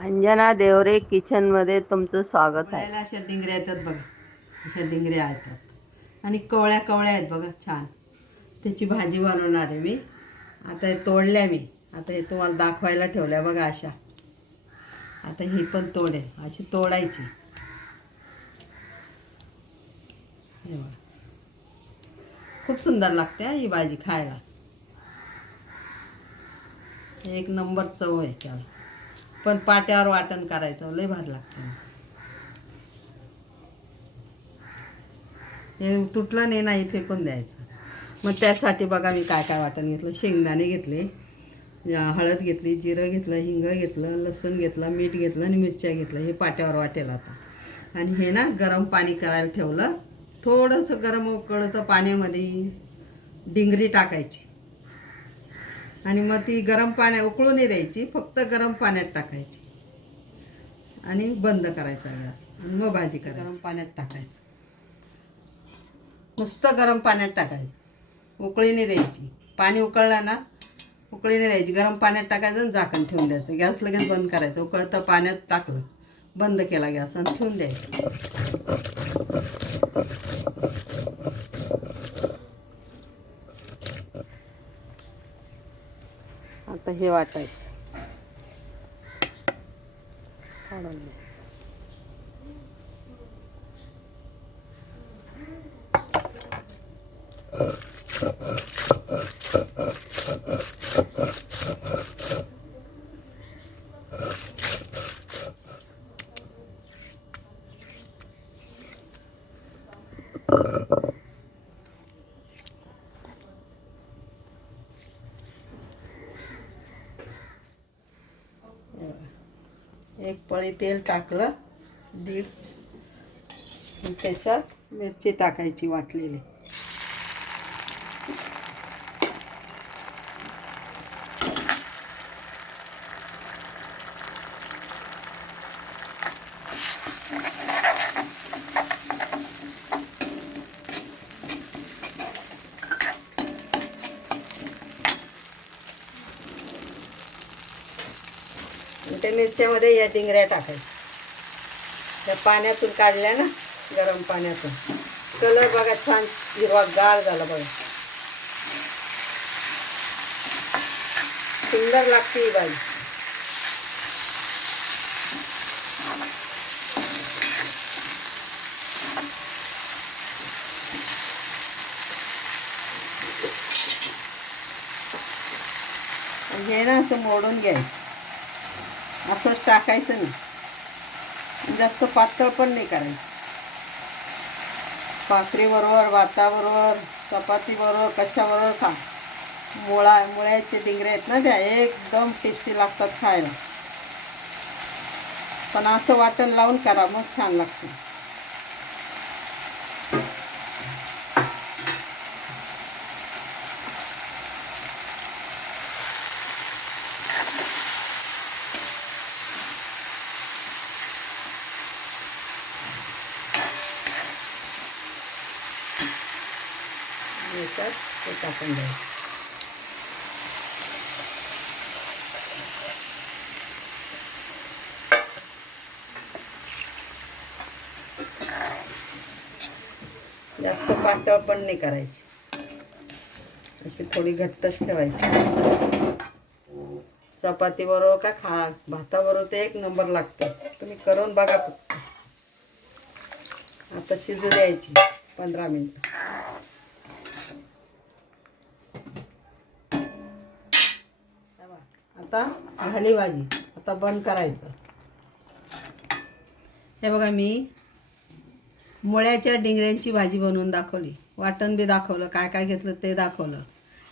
अंजना देवरे किचनमध्ये तुमचं स्वागत आहे. अशा डिंगऱ्या येतात बघा. अशा डिंगऱ्या येतात. आणि कवळ्या कवळ्या आहेत बघा छान. त्याची भाजी बनवणार आहे मी. आता हे तोडल्या मी. आता हे तुम्हाला दाखवायला ठेवल्या बघा अशा. आता ही पण तोडेल अशी तोडायची. हे बघा. खूप सुंदर लागते ही भाजी खायला. एक नंबर चव आहे त्याला. पण पाट्यावर वाटण करायचं. लय भार लागतं. हे तुटलं नाही नाही फेकून द्यायचं. मग त्यासाठी बघा मी काय काय वाटण घेतलं. शेंगदाणे घेतले हळद घेतली जिरं घेतलं हिंग घेतलं लसूण घेतलं मीठ घेतलं आणि मिरच्या घेतलं हे पाट्यावर वाटेल आता. आणि हे ना गरम पाणी करायला ठेवलं. थोडंसं गरम उकळतं पाण्यामध्ये. डिंगरी टाकायची. आणि मग ती गरम पाण्या उकळू नाही द्यायची फक्त गरम पाण्यात टाकायची. आणि बंद करायचा गॅस आणि मग भाजी करायची. गरम पाण्यात टाकायचं. नुसतं गरम पाण्यात टाकायचं. उकळी नाही द्यायची. पाणी उकळलं ना उकळी नाही द्यायची. गरम पाण्यात टाकायचं आणि झाकण ठेवून द्यायचं. गॅस लगेच बंद करायचं. उकळतं पाण्यात टाकलं बंद केला गॅस आणि ठेवून द्यायचं. आता हे वाटायचं काढून घ्यायचं. एक पळी तेल टाकलं दीड. त्याच्यात मिरची टाकायची वाटलेली. त्या मिरच्यामध्ये या डिंगऱ्या टाकायच्या. त्या पाण्यातून काढल्या ना गरम पाण्यातून. कलर बघा छान हिरवा गाळ झाला बघा. सुंदर लागते ही भाजी हे ना असं मोडून घ्यायचं. असंच टाकायचं नाही. जास्त पातळ पण नाही करायचं. भाकरीबरोबर भाताबरोबर चपातीबरोबर कशाबरोबर खा. मुळा मुळ्याचे डिंगरे आहेत ना त्या एकदम टेस्टी लागतात खायला. पण असं वाटण लावून करा मग छान लागतं. याच्यात ते टाकून द्यायचं. जास्त पातळ पण नाही करायची. अशी थोडी घट्टच ठेवायची. चपाती बरोबर का खा भाताबरोबर ते एक नंबर लागतं. तुम्ही करून बघा फक्त. आता शिजू द्यायची पंधरा मिनिट. आता झाली भाजी. आता बंद करायचं. हे बघा मी मुळ्याच्या डिंगऱ्यांची भाजी बनवून दाखवली. वाटण बी दाखवलं काय काय घेतलं ते दाखवलं.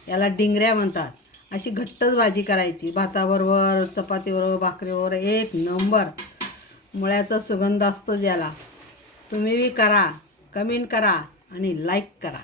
याला डिंगऱ्या म्हणतात. अशी घट्टच भाजी करायची. भाताबरोबर चपातीबरोबर भाकरीबरोबर एक नंबर. मुळ्याचा सुगंध असतो ज्याला तुम्ही बी करा कमेंट करा आणि लाईक करा.